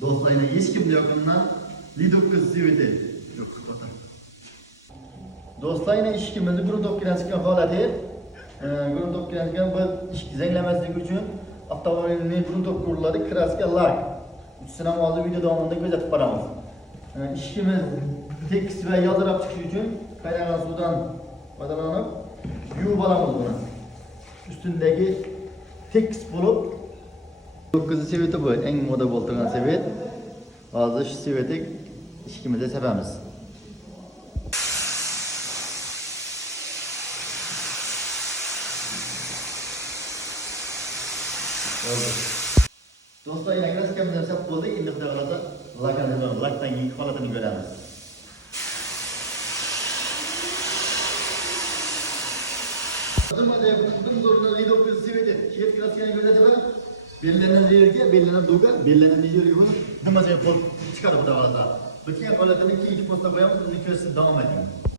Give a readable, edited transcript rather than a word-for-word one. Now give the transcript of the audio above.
Dostlar yine hiç kimde yakından Lidok kız zividi. Yok kapatalım. Dostlar yine işkimizni gruntop kirensiken holatı. Gruntop kirensiken bu işki zenglemezlik için avtomobilini gruntop kurulları kirasiga lak. Üstüne ağzı video davamında gözetip baramız. İşkimiz tekis ve yaldırap çıkışı için kaynayan sudan faydalanıp yuvub alamiz buni. Üstündeki tekis bulup kızı seveti bu. En moda bo'lgan sevet. Hozir shu sevetni ishkimizda sepamiz. Do'stlar, yana kraskamizni sep bo'ldik. Endi xudo xolasa lakdan keyingi holatini ko'ramiz. Butun zorunda Lidok kızı seveti. Şehir kraskani ko'rsatib bellangan yerga, bellangan do'ga, bellangan yerga nima deb çıkarib xudo xolasa. Bitgan holatini keyingi postda qo'yamiz, uni ko'rsatib davom eting.